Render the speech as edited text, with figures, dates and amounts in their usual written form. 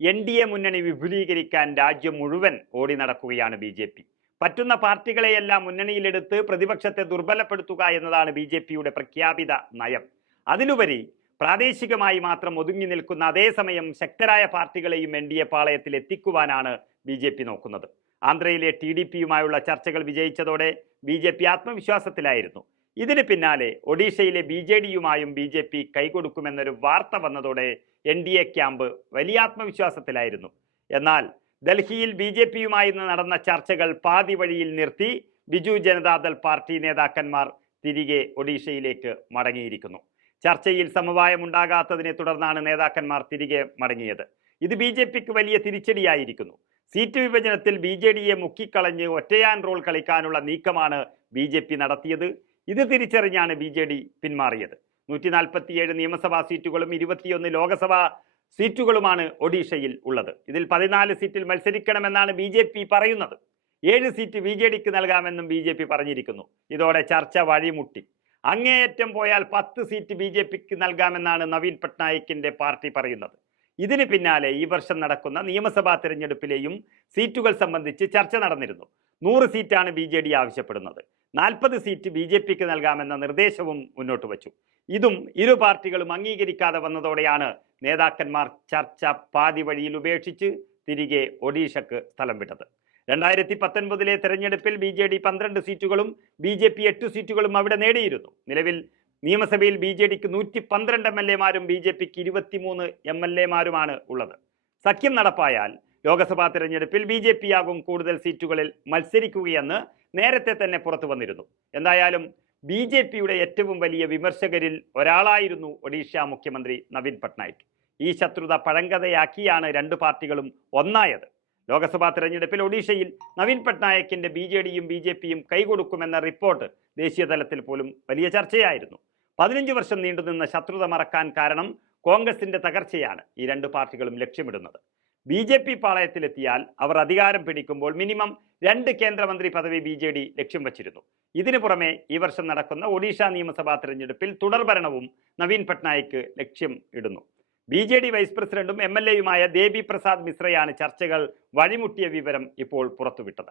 NDA മുന്നണി വിപുലീകരിക്കാൻ രാജ്യം മുഴുവൻ ഓടി നടക്കുകയാണ് BJP. പറ്റുന്ന പാർട്ടികളെയെല്ലാം മുന്നണിയിലെടുത്ത് പ്രതിപക്ഷത്തെ ദുർബലപ്പെടുത്തുക എന്നതാണ് BJPയുടെ പ്രഖ്യാപിത നയം. അതിലുപരി പ്രാദേശികമായി മാത്രം ഒതുങ്ങി നിൽക്കുന്ന അതേസമയം ശക്തരായ പാർട്ടികളെയും NDA പാളയത്തിൽ എത്തിക്കുവാനാണ് BJP നോക്കുന്നത്. ആന്ധ്രയിലെ TDPയുമായുള്ള ചർച്ചകൾ വിജയിച്ചതോടെ BJP ആത്മവിശ്വാസത്തിലായിരുന്നു. ഇതിന് പിന്നാലെ ഒഡീഷയിലെ BJDയുമായും BJP കൈകൊടുക്കുമെന്നൊരു വാർത്ത വന്നതോടെ NDA ക്യാമ്പ് വലിയ ആത്മവിശ്വാസത്തിലായിരുന്നു. എന്നാൽ ഡൽഹിയിൽ BJPയുമായി നടന്ന ചർച്ചകൾ പാതി വഴിയിൽ നിർത്തി ബിജു ജനതാദൾ പാർട്ടി നേതാക്കന്മാർ തിരികെ ഒഡീഷയിലേക്ക് മടങ്ങിയിരിക്കുന്നു. ചർച്ചയിൽ സമവായമുണ്ടാകാത്തതിനെ തുടർന്നാണ് നേതാക്കന്മാർ തിരികെ മടങ്ങിയത്. ഇത് BJPക്ക് വലിയ തിരിച്ചടിയായിരിക്കുന്നു. സീറ്റ് വിഭജനത്തിൽ BJDയെ മുക്കിക്കളഞ്ഞ് ഒറ്റയാൻ റോൾ കളിക്കാനുള്ള നീക്കമാണ് BJP നടത്തിയത്. ഇത് തിരിച്ചറിഞ്ഞാണ് BJD പിന്മാറിയത്. 147 നിയമസഭാ സീറ്റുകളും 21 ലോക്സഭാ സീറ്റുകളുമാണ് ഒഡീഷയിൽ ഉള്ളത്. ഇതിൽ 14 സീറ്റിൽ മത്സരിക്കണമെന്നാണ് BJP പറയുന്നത്. 7 സീറ്റ് BJDക്ക് നൽകാമെന്നും BJP പറഞ്ഞിരിക്കുന്നു. ഇതോടെ ചർച്ച വഴിമുട്ടി. അങ്ങേയറ്റം പോയാൽ 10 സീറ്റ് BJPക്ക് നൽകാമെന്നാണ് നവീൻ പട്നായിക്കിന്റെ പാർട്ടി പറയുന്നത്. ഇതിന് പിന്നാലെ ഈ വർഷം നടക്കുന്ന നിയമസഭാ തെരഞ്ഞെടുപ്പിലെയും സീറ്റുകൾ സംബന്ധിച്ച് ചർച്ച നടന്നിരുന്നു. 100 സീറ്റാണ് BJD ആവശ്യപ്പെടുന്നത്. 40 സീറ്റ് BJPക്ക് നൽകാമെന്ന നിർദ്ദേശവും മുന്നോട്ട് വച്ചു. ഇതും ഇരു പാർട്ടികളും അംഗീകരിക്കാതെ വന്നതോടെയാണ് നേതാക്കന്മാർ ചർച്ച പാതി വഴിയിൽ ഉപേക്ഷിച്ച് തിരികെ ഒഡീഷക്ക് സ്ഥലം വിട്ടത്. 2019 തെരഞ്ഞെടുപ്പിൽ BJD 12 സീറ്റുകളും BJP 8 സീറ്റുകളും അവിടെ നേടിയിരുന്നു. നിലവിൽ നിയമസഭയിൽ BJDക്ക് 112 MLAമാരും BJPക്ക് 23 MLAമാരുമാണ് ഉള്ളത്. സഖ്യം നടപ്പായാൽ ലോക്സഭാ തെരഞ്ഞെടുപ്പിൽ BJPയാകും കൂടുതൽ സീറ്റുകളിൽ മത്സരിക്കുകയെന്ന് നേരത്തെ തന്നെ പുറത്തു വന്നിരുന്നു. എന്തായാലും BJPയുടെ ഏറ്റവും വലിയ വിമർശകരിൽ ഒരാളായിരുന്നു ഒഡീഷ മുഖ്യമന്ത്രി നവീൻ പട്നായിക്. ഈ ശത്രുത പഴങ്കഥയാക്കിയാണ് രണ്ട് പാർട്ടികളും ഒന്നായത്. ലോക്സഭാ തെരഞ്ഞെടുപ്പിൽ ഒഡീഷയിൽ നവീൻ പട്നായിക്കിന്റെ BJDയും BJPയും കൈകൊടുക്കുമെന്ന റിപ്പോർട്ട് ദേശീയ തലത്തിൽ പോലും വലിയ ചർച്ചയായിരുന്നു. 15 വർഷം നീണ്ടുനിന്ന ശത്രുത മറക്കാൻ കാരണം കോൺഗ്രസിന്റെ തകർച്ചയാണ് ഈ രണ്ട് പാർട്ടികളും ലക്ഷ്യമിടുന്നത്. BJP പാളയത്തിലെത്തിയാൽ അവർ അധികാരം പിടിക്കുമ്പോൾ മിനിമം 2 കേന്ദ്രമന്ത്രി പദവി BJD ലക്ഷ്യം വച്ചിരുന്നു. ഇതിനു പുറമെ ഈ വർഷം നടക്കുന്ന ഒഡീഷ നിയമസഭാ തെരഞ്ഞെടുപ്പിൽ തുടർഭരണവും നവീൻ പട്നായിക് ലക്ഷ്യം ഇടുന്നു. BJD വൈസ് പ്രസിഡന്റും MLAയുമായ ദേബി പ്രസാദ് മിശ്രയാണ് ചർച്ചകൾ വഴിമുട്ടിയ വിവരം ഇപ്പോൾ പുറത്തുവിട്ടത്.